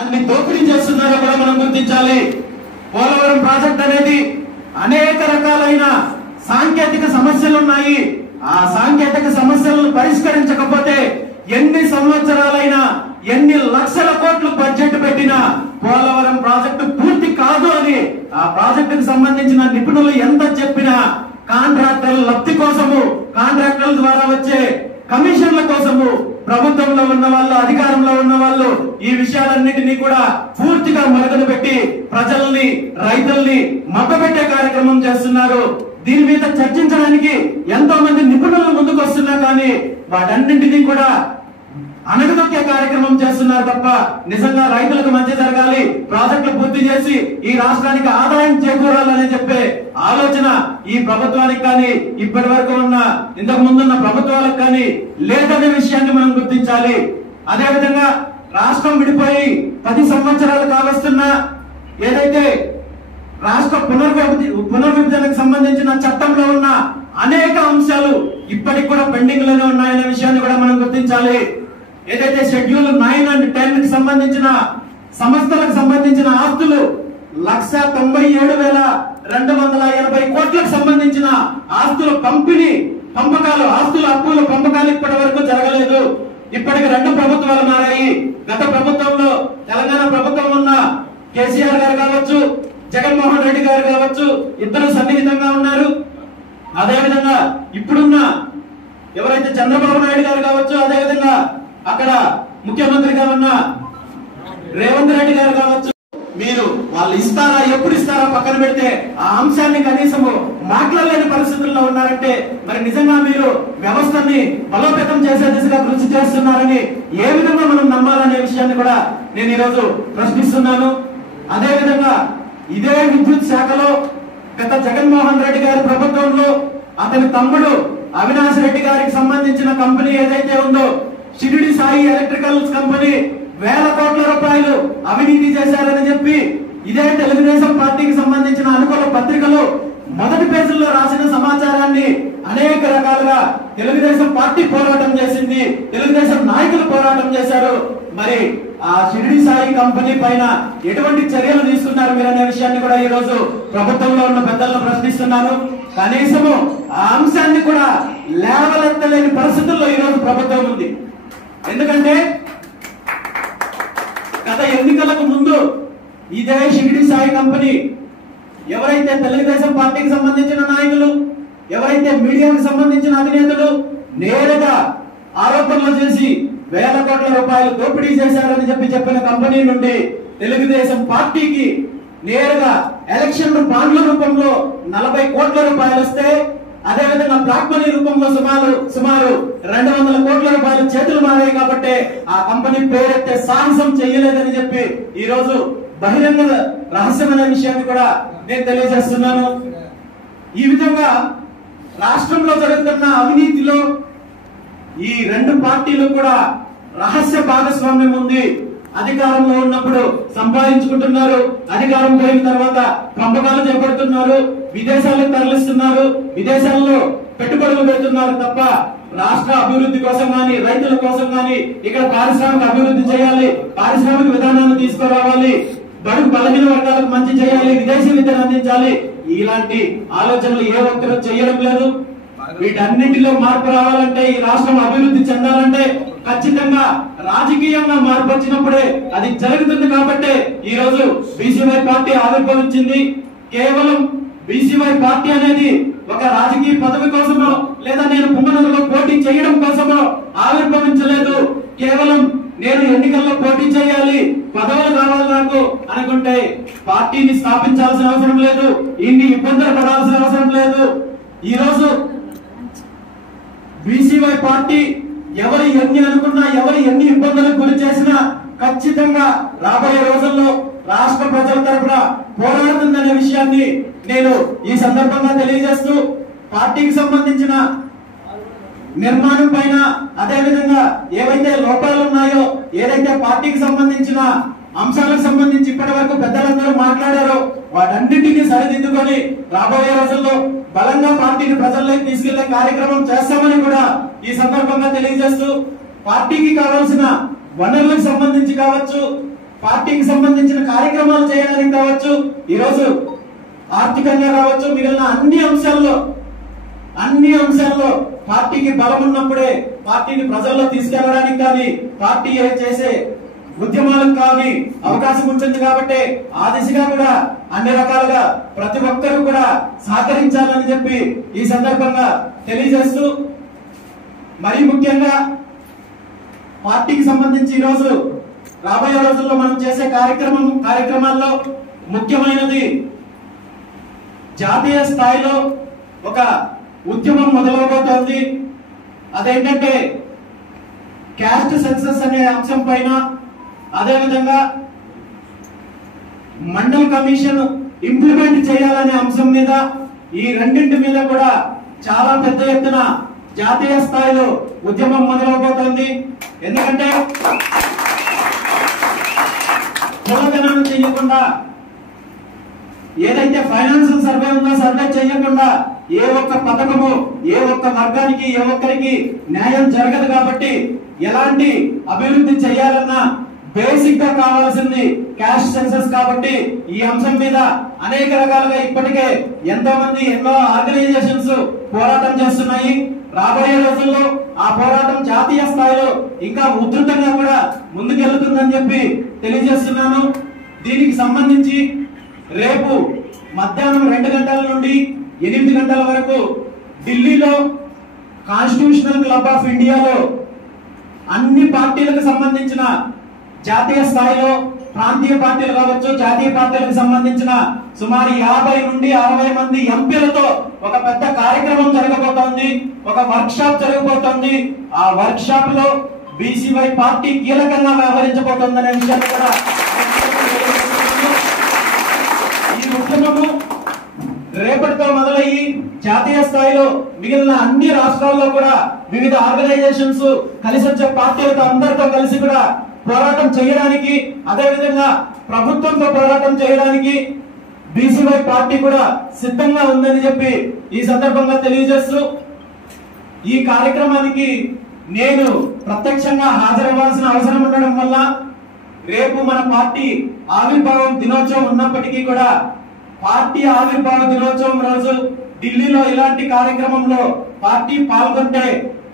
అన్ని దోపిడీ చేస్తున్నారో కూడా మనం గుర్తించాలి. పోలవరం ప్రాజెక్ట్ అనేది అనేక రకాలైన సాంకేతిక సమస్యలు ఉన్నాయి. ఆ సాంకేతిక సమస్యలను పరిష్కరించకపోతే ఎన్ని సంవత్సరాలైనా ఎన్ని లక్షల కోట్లు బడ్జెట్ పెట్టినా పోలవరం ప్రాజెక్టు పూర్తి కాదు అని ఆ ప్రాజెక్టుకు సంబంధించిన నిపుణులు ఎంత చెప్పినా కాంట్రాక్టర్ల లబ్ధి కోసము, కాంట్రాక్టర్ల ద్వారా వచ్చే కమిషన్ల కోసము ప్రభుత్వంలో ఉన్న వాళ్ళు, అధికారంలో ఉన్న వాళ్ళు ఈ విషయాలన్నింటినీ కూడా పూర్తిగా మరుగున పెట్టి ప్రజల్ని, రైతుల్ని మభ్యపెట్టే కార్యక్రమం చేస్తున్నారు. దీని మీద చర్చించడానికి ఎంతో మంది నిపుణులు ముందుకు వస్తున్నా కానీ వాటన్నింటినీ కూడా అణగదొక్కే కార్యక్రమం చేస్తున్నారు తప్ప నిజంగా రైతులకు మంచి జరగాలి, ప్రాజెక్టులు పూర్తి చేసి ఈ రాష్ట్రానికి ఆదాయం చేకూరాలని చెప్పే ఆలోచన ఈ ప్రభుత్వానికి కానీ ఇప్పటి వరకు ఉన్న ఇంతకు ముందున్న ప్రభుత్వాలకు కానీ లేదనే విషయాన్ని మనం గుర్తించాలి. అదేవిధంగా రాష్ట్రం విడిపోయి 10 సంవత్సరాలు కావస్తున్నా ఏదైతే రాష్ట్ర పునర్విభజనకు సంబంధించిన చట్టంలో ఉన్న అనేక అంశాలు ఇప్పటికి కూడా పెండింగ్ లోనే ఉన్నాయనే విషయాన్ని కూడా మనం గుర్తించాలి. ఏదైతే షెడ్యూల్ 9 and 10 కి సంబంధించిన సంస్థలకు సంబంధించిన ఆస్తులు 197,280 కోట్లకు సంబంధించిన ఆస్తుల ఆస్తుల అప్పుల పంపకాలు ఇప్పటి వరకు జరగలేదు. ఇప్పటికి 2 ప్రభుత్వాలు మారాయి. గత ప్రభుత్వంలో తెలంగాణ ప్రభుత్వం ఉన్న కేసీఆర్ గారు కావచ్చు, జగన్మోహన్ రెడ్డి గారు కావచ్చు, ఇద్దరు సన్నిహితంగా ఉన్నారు. అదేవిధంగా ఇప్పుడున్న ఎవరైతే చంద్రబాబు నాయుడు గారు కావచ్చు, అదేవిధంగా అక్కడ ముఖ్యమంత్రిగా ఉన్న రేవంత్ రెడ్డి గారు కావచ్చు, మీరు వాళ్ళు ఇస్తారా, ఎప్పుడు ఇస్తారా పక్కన పెడితే ఆ అంశాన్ని కనీసము మాట్లాడలేని పరిస్థితుల్లో ఉన్నారంటే మరి నిజంగా మీరు వ్యవస్థని బలోపేతం చేసే దిశగా కృషి చేస్తున్నారని ఏ విధంగా మనం నమ్మాలనే విషయాన్ని కూడా నేను ఈరోజు ప్రశ్నిస్తున్నాను. అదేవిధంగా ఇదే విద్యుత్ శాఖలో గత జగన్మోహన్ రెడ్డి గారి ప్రభుత్వంలో అతని తమ్ముడు అవినాష్ రెడ్డి గారికి సంబంధించిన కంపెనీ ఏదైతే ఉందో షిరిడి సాయి ఎలక్ట్రికల్స్ కంపెనీ 1,000 కోట్ల రూపాయలు అవినీతి చేశారని చెప్పి ఇదే తెలుగుదేశం పార్టీకి సంబంధించిన అనుకూల పత్రికలు మొదటి పేజీల్లో రాసిన సమాచారాన్ని అనేక రకాలుగా తెలుగుదేశం పార్టీ పోరాటం చేసింది, తెలుగుదేశం నాయకులు పోరాటం చేశారు. మరి ఆ షిరిడి సాయి కంపెనీ పైన ఎటువంటి చర్యలు తీసుకున్నారు మీరు అనే విషయాన్ని కూడా ఈ రోజు ప్రభుత్వంలో ఉన్న పెద్దలను ప్రశ్నిస్తున్నాను. కనీసము ఆ అంశాన్ని కూడా లేవలెత్తలేని పరిస్థితుల్లో ఈ రోజు ప్రభుత్వం ఉంది. ఎందుకంటే గత ఎన్నికలకు ముందు ఇదే షిరిడి సాయి కంపెనీ ఎవరైతే తెలుగుదేశం పార్టీకి సంబంధించిన నాయకులు, ఎవరైతే మీడియాకు సంబంధించిన అధినేతలు నేరుగా ఆరోపణలు చేసి 1,000 కోట్ల రూపాయలు దోపిడీ చేశారని చెప్పిన కంపెనీ నుండి తెలుగుదేశం పార్టీకి నేరుగా ఎలక్షన్ బాండ్ల రూపంలో 40 కోట్ల రూపాయలు వస్తే, అదేవిధంగా బ్లాక్ మనీ రూపంలో సుమారు 200 కోట్ల రూపాయలు చేతులు మారాయి. కాబట్టి ఆ కంపెనీ పేరెత్తే సాహసం చేయలేదని చెప్పి ఈ రోజు బహిరంగ రహస్యమైన విషయాన్ని కూడా నేను తెలియజేస్తున్నాను. ఈ విధంగా రాష్ట్రంలో జరుగుతున్న అవినీతిలో ఈ 2 పార్టీలు కూడా రహస్య భాగస్వామ్యం ఉంది. అధికారంలో ఉన్నప్పుడు సంపాదించుకుంటున్నారు, అధికారం పోయిన తర్వాత పంపకాలు చేపడుతున్నారు, విదేశాలకు తరలిస్తున్నారు, విదేశాల్లో పెట్టుబడులు పెడుతున్నారు తప్ప రాష్ట్ర అభివృద్ధి కోసం గాని, రైతుల కోసం గాని, ఇక్కడ పారిశ్రామిక అభివృద్ధి చేయాలి, పారిశ్రామిక విధానాన్ని తీసుకురావాలి, బడుగు బలహీన వర్గాలకు మంచి చేయాలి, విదేశీ విద్యను అందించాలి, ఇలాంటి ఆలోచనలు ఏ ఒక్కరూ చేయడం లేదు. వీటన్నింటిలో మార్పు రావాలంటే, ఈ రాష్ట్రం అభివృద్ధి చెందాలంటే ఖచ్చితంగా రాజకీయంగా మార్పు వచ్చినప్పుడే అది జరుగుతుంది. కాబట్టి ఈ రోజు బీసీవై పార్టీ ఆవిర్భవించింది. కేవలం బీసీవై పార్టీ అనేది ఒక రాజకీయ పదవి కోసమో లేదా నేను పుంగనూరులో పోటీ చేయడం కోసమో ఆవిర్భవించలేదు. కేవలం నేను ఎన్నికల్లో పోటీ చేయాలి, పదవులు కావాలి నాకు అనుకుంటే పార్టీని స్థాపించాల్సిన అవసరం లేదు, ఇన్ని ఇబ్బందులు పడాల్సిన అవసరం లేదు. ఈ రోజు బీసీవై పార్టీ ఎవరు ఎన్ని అనుకున్నా, ఎవరు ఎన్ని ఇబ్బందులకు గురి చేసినా ఖచ్చితంగా రాబోయే రోజుల్లో రాష్ట్ర ప్రజల తరఫున పోరాడుతుందనే విషయాన్ని నేను ఈ సందర్భంగా తెలియజేస్తూ, పార్టీకి సంబంధించిన నిర్మాణం పైన అదేవిధంగా ఏవైతే లోపాలు ఉన్నాయో, ఏదైతే పార్టీకి సంబంధించిన అంశాలకు సంబంధించి ఇప్పటి వరకు పెద్దలందరూ మాట్లాడారో వాటన్నింటినీ సరిదిద్దుకొని రాబోయే రోజుల్లో బలంగా పార్టీని ప్రజల్లోకి తీసుకెళ్లే కార్యక్రమం చేస్తామని కూడా ఈ సందర్భంగా తెలియజేస్తూ, పార్టీకి కావాల్సిన వనరులకు సంబంధించి కావచ్చు, పార్టీకి సంబంధించిన కార్యక్రమాలు చేయడానికి కావచ్చు, ఈరోజు ఆర్థికంగా కావచ్చు, మిగిలిన అన్ని అంశాల్లో పార్టీకి బలం ఉన్నప్పుడే పార్టీని ప్రజల్లో తీసుకెళ్లడానికి కానీ పార్టీ చేసే ఉద్యమాలకు కానీ అవకాశం ఉంటుంది. కాబట్టి ఆ దిశగా కూడా అన్ని రకాలుగా ప్రతి ఒక్కరూ కూడా సహకరించాలని చెప్పి ఈ సందర్భంగా తెలియజేస్తూ, మరీ ముఖ్యంగా పార్టీకి సంబంధించి ఈరోజు రాబోయే రోజుల్లో మనం చేసే కార్యక్రమాల్లో ముఖ్యమైనది జాతీయ స్థాయిలో ఒక ఉద్యమం మొదలవబోతోంది. అదేంటంటే క్యాస్ట్ సెన్సస్ అనే అంశం పైన, అదేవిధంగా మండల్ కమిషన్ ఇంప్లిమెంట్ చేయాలనే అంశం మీద, ఈ రెండింటి మీద కూడా చాలా పెద్ద ఎత్తున జాతీయ స్థాయిలో ఉద్యమం మొదలవబోతోంది. ఎందుకంటే కులగణన చేయకుండా, ఏదైతే ఫైనాన్షియల్ సర్వే ఉందో సర్వే చేయకుండా ఏ ఒక్క పథకము ఏ ఒక్క వర్గానికి ఏ ఒక్కరికి న్యాయం జరగదు. కాబట్టి ఎలాంటి అభివృద్ధి చేయాలన్నా బేసిక్ గా కావాల్సింది క్యాస్ట్ సెన్సస్. కాబట్టి ఈ అంశం మీద అనేక రకాలుగా ఇప్పటికే ఎన్నో ఆర్గనైజేషన్స్ పోరాటం చేస్తున్నాయి. రాబోయే రోజుల్లో ఆ పోరాటం జాతీయ స్థాయిలో ఇంకా ఉధృతంగా కూడా ముందుకెళ్తుందని చెప్పి తెలియజేస్తున్నాను. దీనికి సంబంధించి రేపు మధ్యాహ్నం 2 గంటల నుండి 8 గంటల వరకు ఢిల్లీలో కాన్స్టిట్యూషనల్ క్లబ్ ఆఫ్ ఇండియాలో అన్ని పార్టీలకు సంబంధించిన జాతీయ స్థాయిలో ప్రాంతీయ పార్టీలు కావచ్చు, జాతీయ పార్టీలకు సంబంధించిన సుమారు 50 నుండి 60 మంది ఎంపీలతో ఒక పెద్ద కార్యక్రమం జరగబోతోంది. ఒక వర్క్ షాప్ జరగబోతోంది. ఆ వర్క్ షాప్ లో బీసీవై పార్టీ కీలకంగా వ్యవహరించబోతోందనే విషయాన్ని కూడా ఈ ఉద్యమము రేపటితో మొదలయ్యి జాతీయ స్థాయిలో మిగిలిన అన్ని రాష్ట్రాల్లో కూడా వివిధ ఆర్గనైజేషన్స్ కలిసి వచ్చే పార్టీలతో అందరితో కలిసి కూడా పోరాటం చేయడానికి, అదేవిధంగా ప్రభుత్వంతో పోరాటం చేయడానికి బీసీవై పార్టీ కూడా సిద్ధంగా ఉందని చెప్పి ఈ సందర్భంగా తెలియజేస్తూ, ఈ కార్యక్రమానికి నేను ప్రత్యక్షంగా హాజరవ్వాల్సిన అవసరం ఉండడం వల్ల రేపు మన పార్టీ ఆవిర్భావం దినోత్సవం ఉన్నప్పటికీ కూడా పార్టీ ఆవిర్భావ దినోత్సవం రోజు ఢిల్లీలో ఇలాంటి కార్యక్రమంలో పార్టీ పాల్గొంటే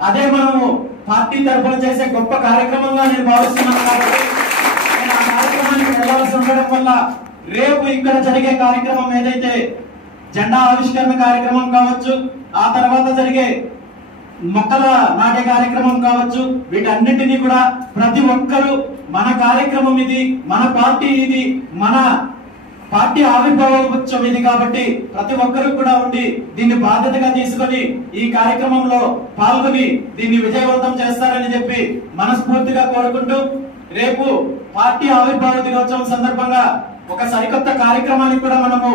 అదే మనము పార్టీ తరఫున చేసే గొప్ప కార్యక్రమంగా నేను భావిస్తున్నాను. కాబట్టి నేను ఆ కార్యక్రమానికి వెళ్లాల్సి ఉండడం వల్ల రేపు ఇక్కడ జరిగే కార్యక్రమం ఏదైతే జెండా ఆవిష్కరణ కార్యక్రమం కావచ్చు, ఆ తర్వాత జరిగే మొక్కల నాటే కార్యక్రమం కావచ్చు, వీటన్నింటినీ కూడా ప్రతి ఒక్కరూ మన కార్యక్రమం ఇది, మన పార్టీ ఇది, మన పార్టీ ఆవిర్భావోత్సవం ఇది. కాబట్టి ప్రతి ఒక్కరూ కూడా ఉండి దీన్ని బాధ్యతగా తీసుకొని ఈ కార్యక్రమంలో పాల్గొని దీన్ని విజయవంతం చేస్తారని చెప్పి మనస్ఫూర్తిగా కోరుకుంటూ, రేపు పార్టీ ఆవిర్భావ దినోత్సవం సందర్భంగా ఒక సరికొత్త కార్యక్రమానికి కూడా మనము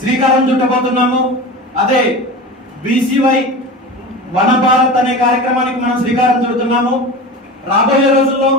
శ్రీకారం చుట్టబోతున్నాము. అదే బీసీవై వన భారత్ అనే కార్యక్రమానికి మనం శ్రీకారం చుడుతున్నాము. రాబోయే రోజుల్లో